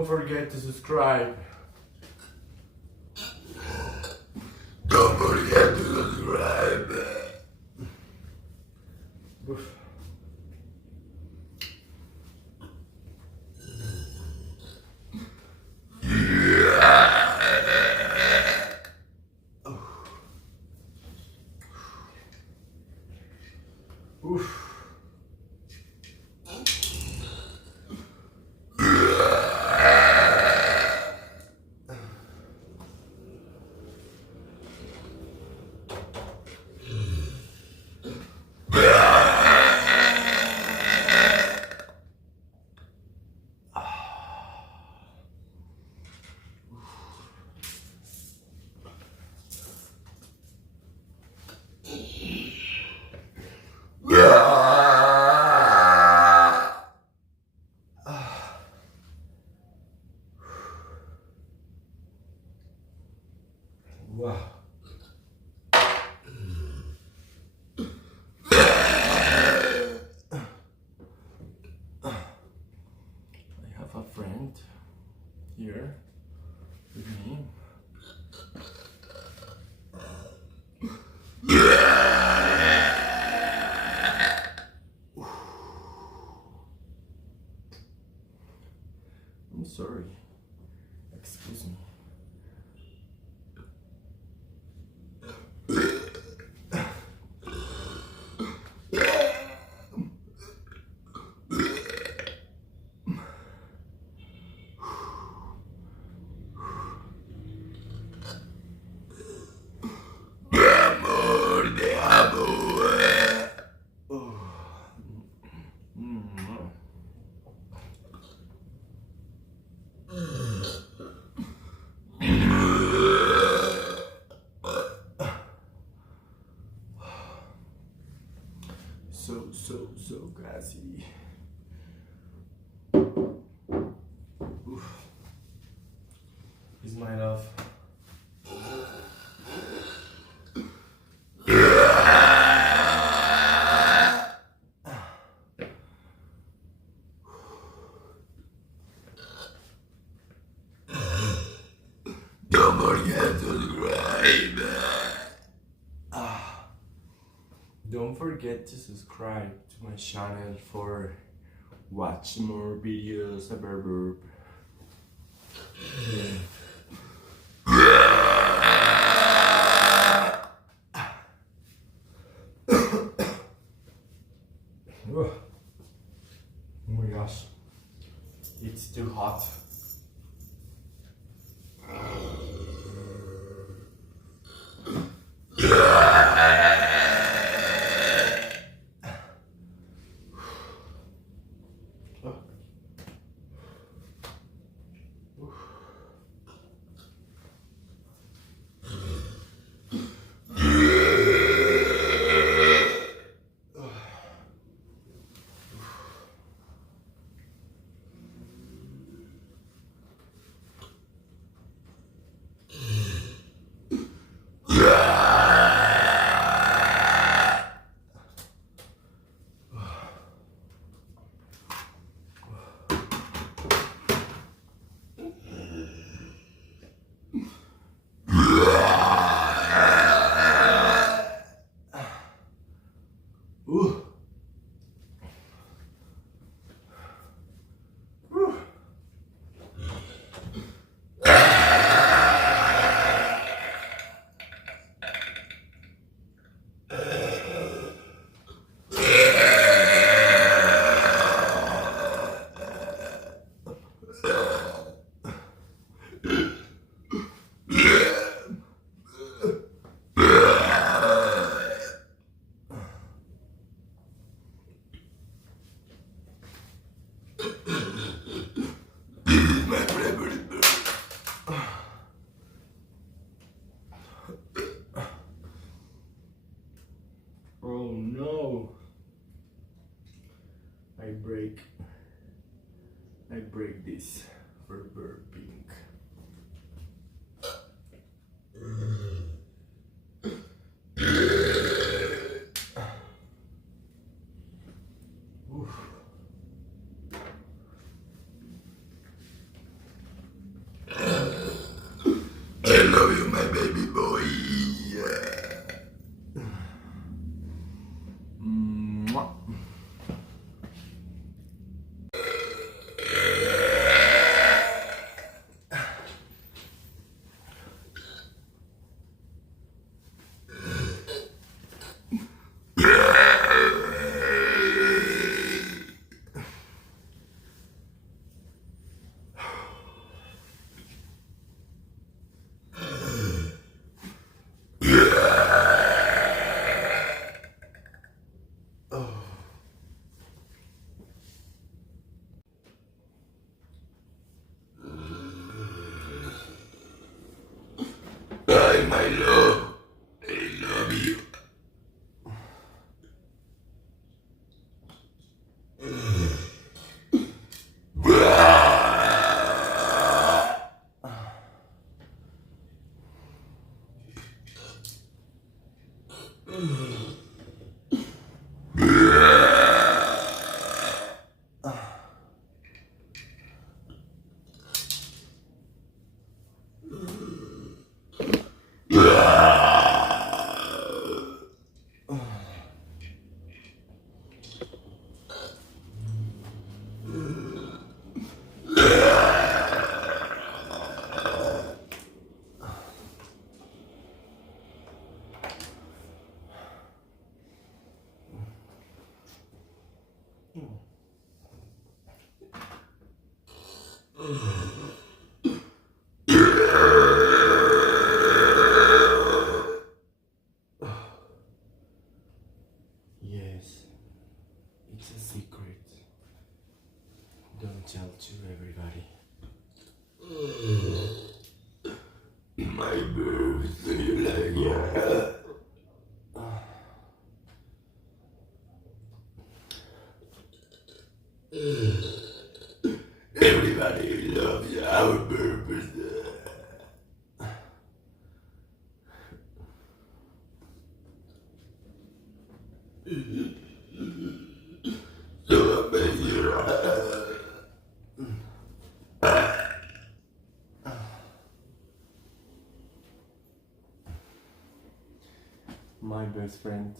Don't forget to subscribe. Don't forget to subscribe. Oof. Oof. Wow. I have a friend here with me. I'm sorry. Excuse me. Amor de amor. So grassy. Oof. Is my love. Don't forget to subscribe. Don't forget to subscribe to my channel for watch more videos about burp. Oh my gosh, it's too hot. Ooh. Whew. Oh no. I break this for burping. Oof. my love. I love you. Yes, it's a secret. Don't tell to everybody. My birthday like everybody loves our birthday. So amazing. My best friend